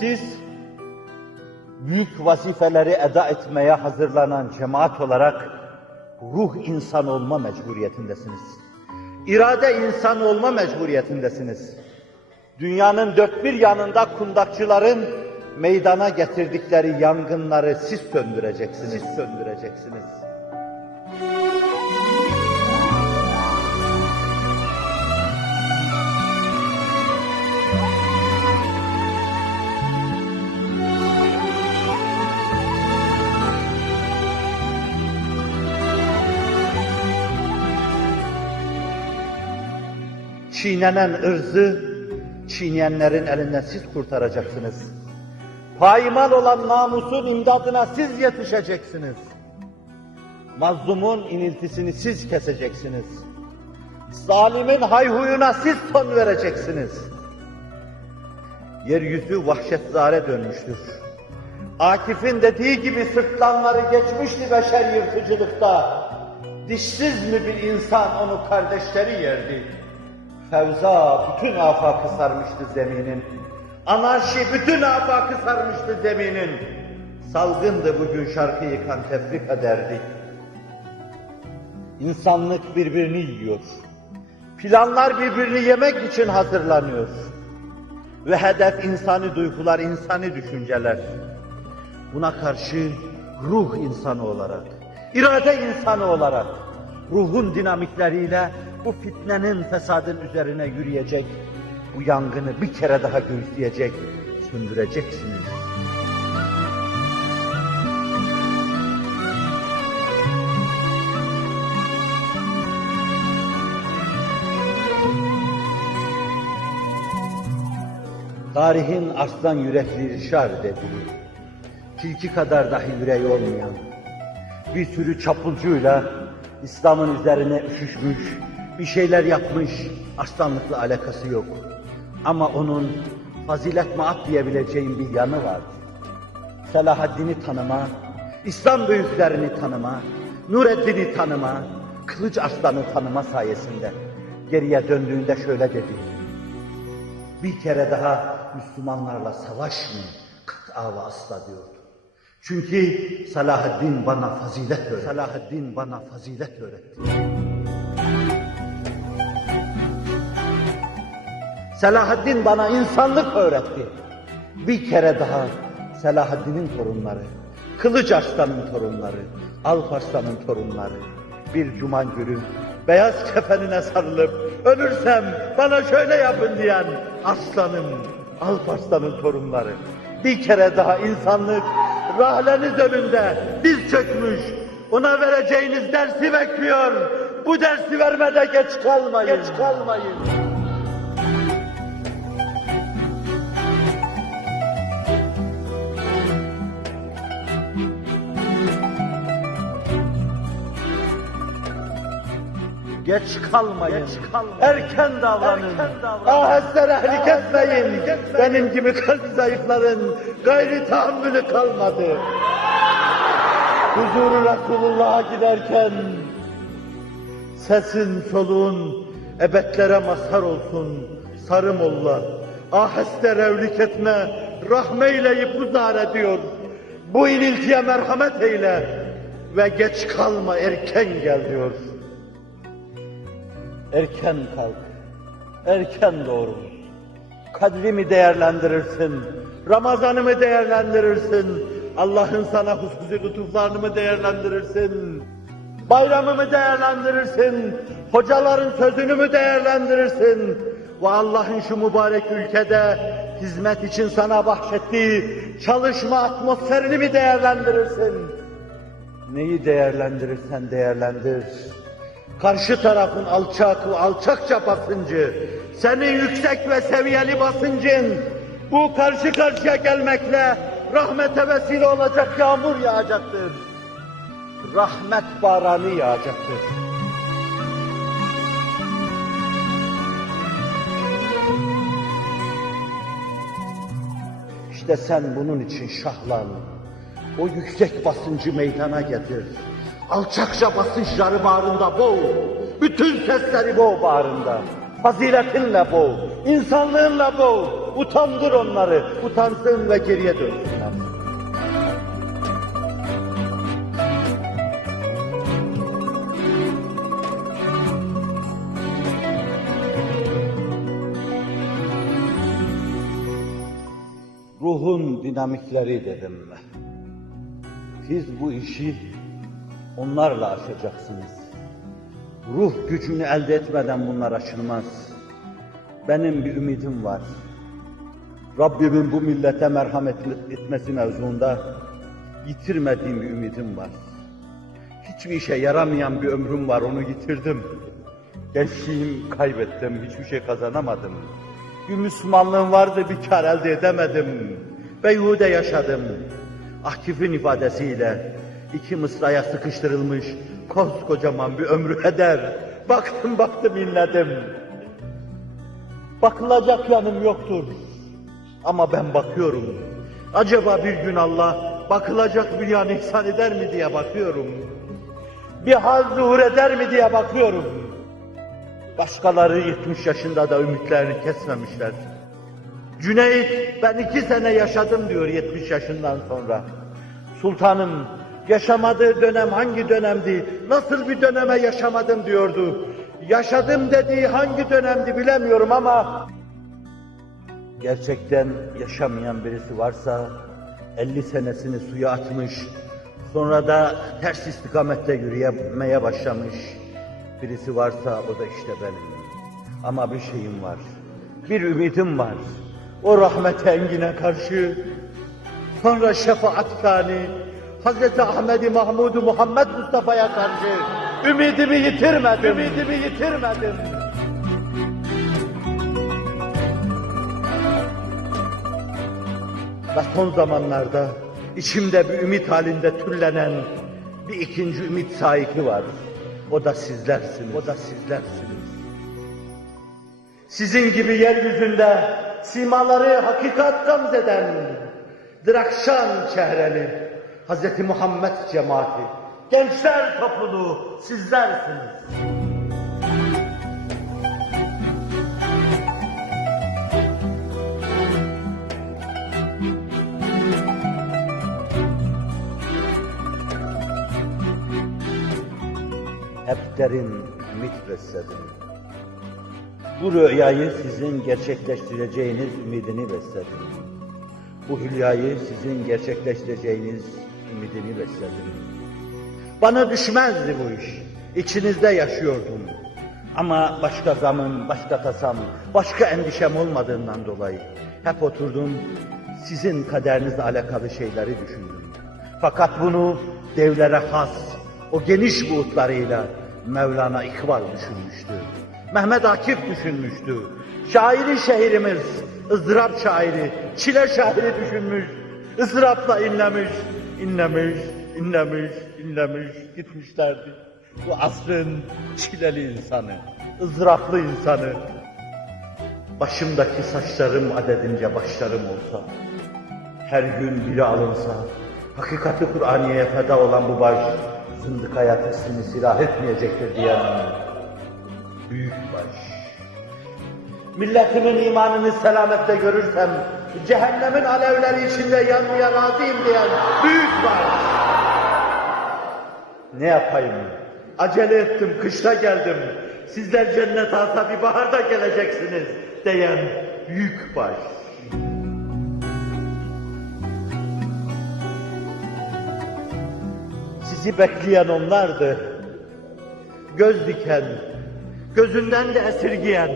Siz, büyük vazifeleri eda etmeye hazırlanan cemaat olarak ruh insan olma mecburiyetindesiniz. İrade insan olma mecburiyetindesiniz. Dünyanın dört bir yanında kundakçıların meydana getirdikleri yangınları siz söndüreceksiniz. Siz söndüreceksiniz. Çiğnenen ırzı, çiğneyenlerin elinden siz kurtaracaksınız. Paymal olan namusun imdadına siz yetişeceksiniz. Mazlumun iniltisini siz keseceksiniz. Zalimin hayhuyuna siz son vereceksiniz. Yeryüzü vahşetzare dönmüştür. Akif'in dediği gibi sırtlanları geçmişti beşer yırtıcılıkta. Dişsiz mi bir insan onu kardeşleri yerdi. Fevza bütün afakı sarmıştı zeminin. Anarşi bütün afakı sarmıştı zeminin. Salgındı bugün şarkı yıkan tefrika derdi. İnsanlık birbirini yiyor. Planlar birbirini yemek için hazırlanıyor. Ve hedef insani duygular, insani düşünceler. Buna karşı ruh insanı olarak, irade insanı olarak, ruhun dinamikleriyle bu fitnenin, fesadın üzerine yürüyecek, bu yangını bir kere daha göğüsleyecek, söndüreceksiniz. Tarihin arslan yürekli Rişar dediği, tilki kadar dahi yüreği olmayan, bir sürü çapulcuyla İslam'ın üzerine üşüşmüş, bir şeyler yapmış, arslanlıkla alakası yok. Ama onun fazilet maat diyebileceğim bir yanı var. Selahaddin'i tanıma, İslam büyüklerini tanıma, Nureddin'i tanıma, Kılıç Arslan'ı tanıma sayesinde geriye döndüğünde şöyle dedi: bir kere daha Müslümanlarla savaşmayın, kıt'a ve asla diyordu. Çünkü Selahaddin bana fazilet öğretti. Selahaddin bana fazilet öğretti. Selahaddin bana insanlık öğretti. Bir kere daha Selahaddin'in torunları, Kılıç Arslan'ın torunları, Alp Arslan'ın torunları bir cuma günü beyaz kefenine sarılıp ölürsem bana şöyle yapın diyen Arslan'ın, Alp Arslan'ın torunları. Bir kere daha insanlık rahleniz önünde diz çökmüş, ona vereceğiniz dersi bekliyor. Bu dersi vermede geç kalmayın. Geç kalmayın. Geç kalmayın, erken davranın, aheslere ehlik etmeyin. Benim gibi kalp zayıfların gayri tahammülü kalmadı. Huzuru Resulullah'a giderken sesin soluğun ebedlere mazhar olsun sarı molla. Aheste revlik etme, rahmeyleyip uzar ediyor. Bu iniltiye merhamet eyle ve geç kalma, erken gel diyor. Erken kalk, erken doğru. Kadrimi değerlendirirsin, Ramazanımı değerlendirirsin, Allah'ın sana hususi lütuflarını mı değerlendirirsin, bayramımı değerlendirirsin, hocaların sözünü mü değerlendirirsin ve Allah'ın şu mübarek ülkede hizmet için sana bahşettiği çalışma atmosferini mi değerlendirirsin? Neyi değerlendirirsen değerlendir. Karşı tarafın alçak ve alçakça basıncı, senin yüksek ve seviyeli basıncın, bu karşı karşıya gelmekle rahmete vesile olacak yağmur yağacaktır. Rahmet baranı yağacaktır. İşte sen bunun için şahlan, o yüksek basıncı meydana getir. Alçakça basınçları bağrında boğ, bütün sesleri boğ bağrında. Faziletinle boğ, insanlığınla boğ, Utandır onları, utansın ve geriye dönsünler. Ruhun dinamikleri dedim. Siz bu işi onlarla aşacaksınız. Ruh gücünü elde etmeden bunlar aşılmaz. Benim bir ümidim var. Rabbimin bu millete merhamet etmesi mevzuunda yitirmediğim bir ümidim var. Hiçbir işe yaramayan bir ömrüm var, onu yitirdim. Gençliğimi kaybettim, hiçbir şey kazanamadım. Bir Müslümanlığım vardı, bir kar elde edemedim. Beyhude yaşadım. Akif'in ifadesiyle iki mısraya sıkıştırılmış koskocaman bir ömrü heder. Baktım inledim. Bakılacak yanım yoktur. Ama ben bakıyorum. Acaba bir gün Allah bakılacak bir yan ihsan eder mi diye bakıyorum. Bir hal zuhur eder mi diye bakıyorum. Başkaları 70 yaşında da ümitlerini kesmemişler. Cüneyt, ben 2 sene yaşadım diyor 70 yaşından sonra. Sultanım, yaşamadığı dönem hangi dönemdi, nasıl bir döneme yaşamadım diyordu. Yaşadım dediği hangi dönemdi bilemiyorum ama gerçekten yaşamayan birisi varsa 50 senesini suya atmış, sonra da ters istikamette yürüyemeye başlamış birisi varsa o da işte benim. Ama bir şeyim var, bir ümidim var. O rahmet-i engine karşı, sonra şefaat-kâni, Hazreti Ahmed-i Mahmud-u Muhammed Mustafa'ya karşı ümidimi yitirmedim. Ve son zamanlarda içimde bir ümit halinde türlenen bir ikinci ümit sahibi var. O da sizlersiniz. Sizin gibi yeryüzünde simaları hakikat gamzeden, Drakşan çehreli Hz. Muhammed cemaati, gençler topluluğu sizlersiniz. Hep derin ümit besledim. Bu rüyayı sizin gerçekleştireceğiniz ümidini besledim. Bu hülyayı sizin gerçekleştireceğiniz ümidini besledim. Bana düşmezdi bu iş. İçinizde yaşıyordum. Ama başka gamım, başka tasam, başka endişem olmadığından dolayı hep oturdum, sizin kaderinizle alakalı şeyleri düşündüm. Fakat bunu devlere has, o geniş buğutlarıyla Mevlana İkbal düşünmüştü. Mehmet Akif düşünmüştü. Şairi şehrimiz, ızdırap şairi, çile şairi düşünmüş. Izdırapla inlemiş, gitmişlerdi. Bu asrın çileli insanı, ızdıraplı insanı. Başımdaki saçlarım adedince başlarım olsa, her gün biri alınsa, hakikati Kur'aniye'ye feda olan bu baş, zındıkaya teslimi silah etmeyecektir diyen büyük baş. Milletimin imanını selametle görürsem, cehennemin alevleri içinde yanmaya razıyım diyen büyük baş. Ne yapayım? Acele ettim, kışta geldim. Sizler cennet alsa bir baharda geleceksiniz diyen büyük baş. Sizi bekleyen onlardı. Göz diken, gözünden de esirgeyen,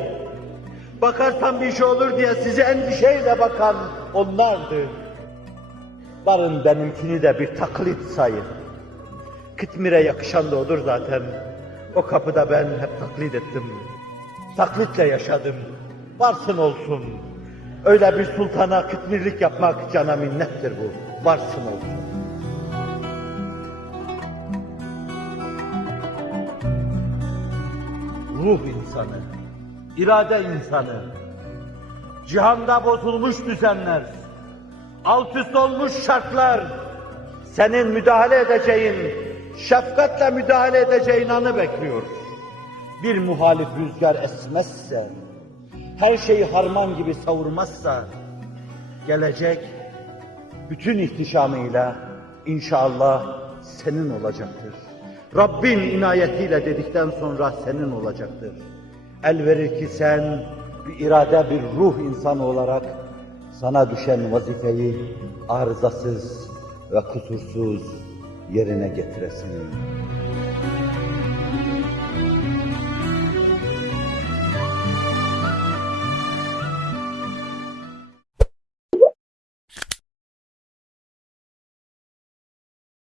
bakarsan bir şey olur diye size endişeyle bakan onlardı. Varın benimkini de bir taklit sayın. Kıtmir'e yakışan da odur zaten. O kapıda ben hep taklit ettim. Taklitle yaşadım. Varsın olsun. Öyle bir sultana kıtmirlik yapmak cana minnettir bu. Varsın olsun. Ruh insanı, irade insanı, cihanda bozulmuş düzenler, alt üst olmuş şartlar, senin müdahale edeceğin, şefkatle müdahale edeceğin anı bekliyor. Bir muhalif rüzgar esmezse, her şeyi harman gibi savurmazsa, gelecek bütün ihtişamıyla inşallah senin olacaktır. Rabbin inayetiyle dedikten sonra senin olacaktır. El verir ki sen bir irade, bir ruh insanı olarak sana düşen vazifeyi arızasız ve kusursuz yerine getiresin.